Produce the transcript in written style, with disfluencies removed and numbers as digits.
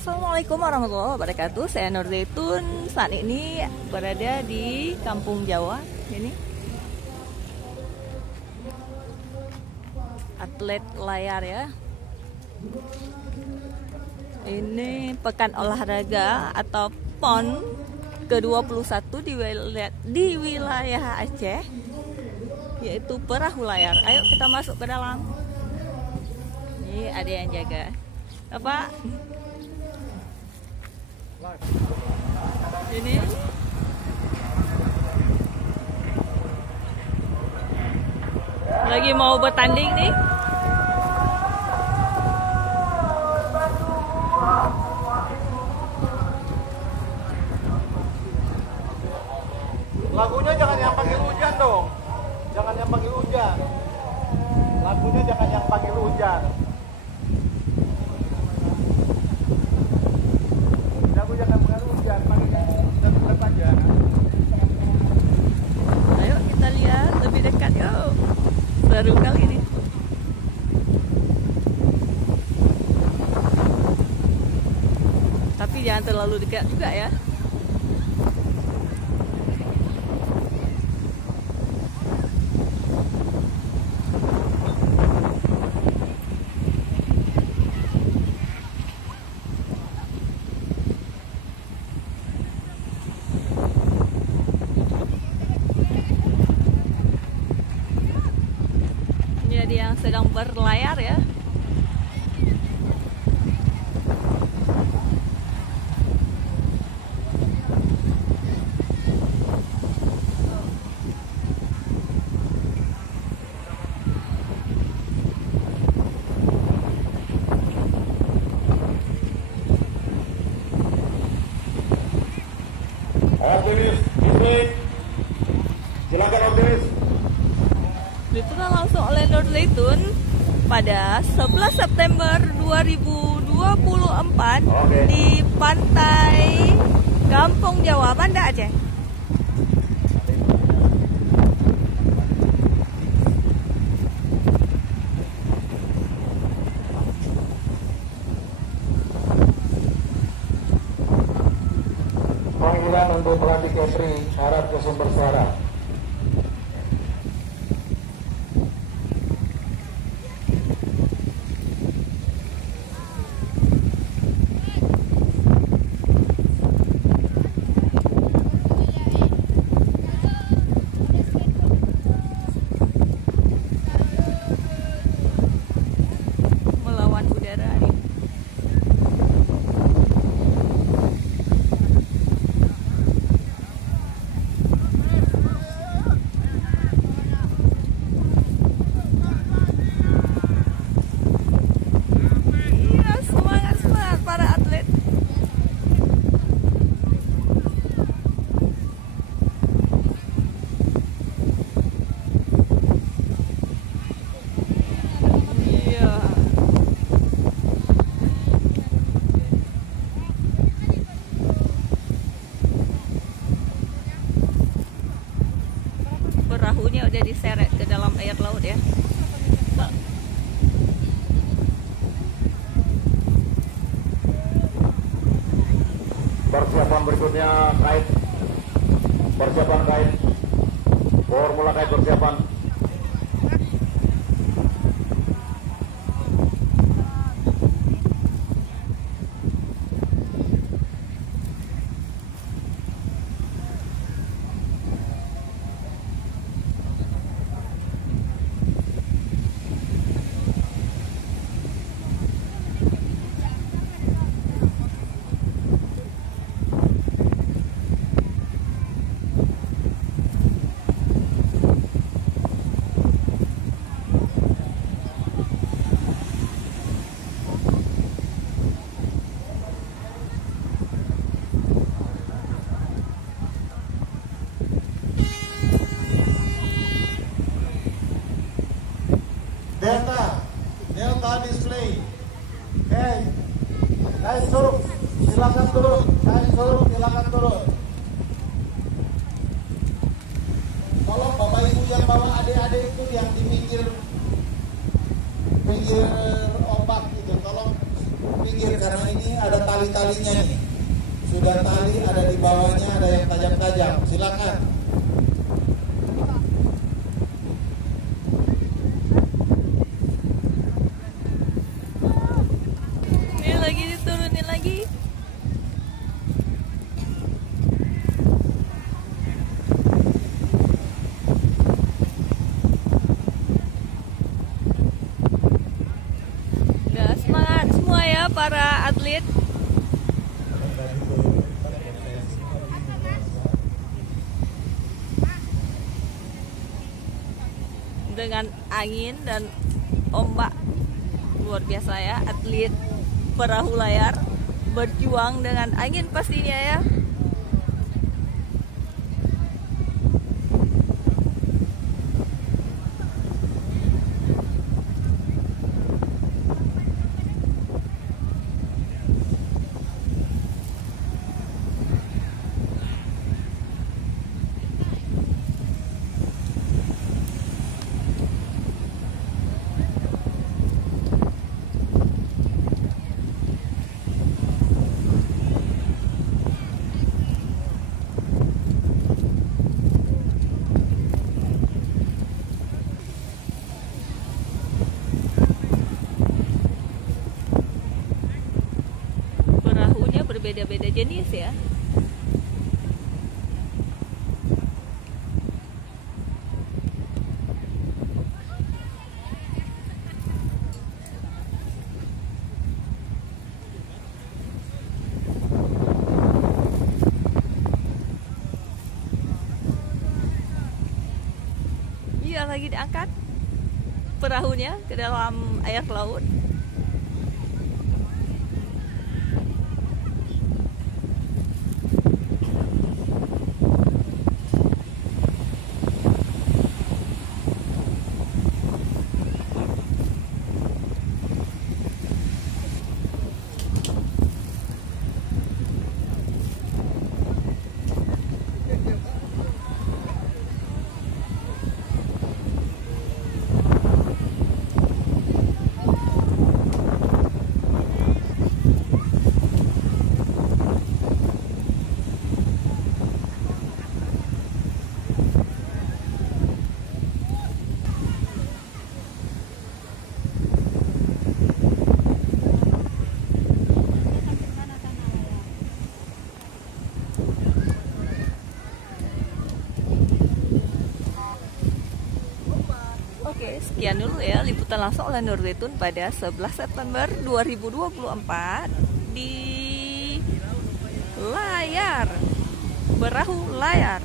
Assalamualaikum warahmatullahi wabarakatuh. Saya Nur Zaitun. Saat ini berada di Kampung Jawa. Ini atlet layar ya. Ini pekan olahraga atau PON ke-21 di wilayah Aceh, yaitu perahu layar. Ayo kita masuk ke dalam. Ini ada yang jaga. Bapak. Ini lagi mau bertanding nih. Lagunya jangan yang panggil hujan dong. Jangan yang panggil hujan. Lagunya jangan yang panggil hujan. Lagu jangan panggil hujan, panggilnya tetap aja. Ayo kita lihat lebih dekat yuk. Seru kali ini. Tapi jangan terlalu dekat juga ya. Jadi yang sedang berlayar ya. Optimis, silakan optimis. Diputar langsung oleh Nur Zaitun pada 11 September 2024 di pantai Kampung Jawa, Banda Aceh. Panggilan untuk pelatih catering, syarat ke sumber suara. Melawan udara nih. Iya, semangat para atlet. Iya. Perahunya udah diseret ke dalam air laut ya. Persiapan berikutnya kait. Persiapan kait. Formula kait persiapan. Delta display. Guys turun, silakan turun. Silakan turun. Tolong Bapak Ibu yang bawa adik-adik itu yang di pinggir ombak gitu, tolong pinggir karena ini ada tali-talinya nih. Sudah tali ada di bawahnya, ada yang tajam-tajam. Silakan. Ini lagi diturunin lagi. Udah semangat semua ya para atlet. Dengan angin dan ombak luar biasa ya, atlet perahu layar berjuang dengan angin pastinya ya. Perahunya berbeda-beda jenis ya. Iya, lagi diangkat perahunya ke dalam air laut. Oke, sekian dulu ya liputan langsung oleh Nur Zaitun pada 11 September 2024 di layar, perahu layar.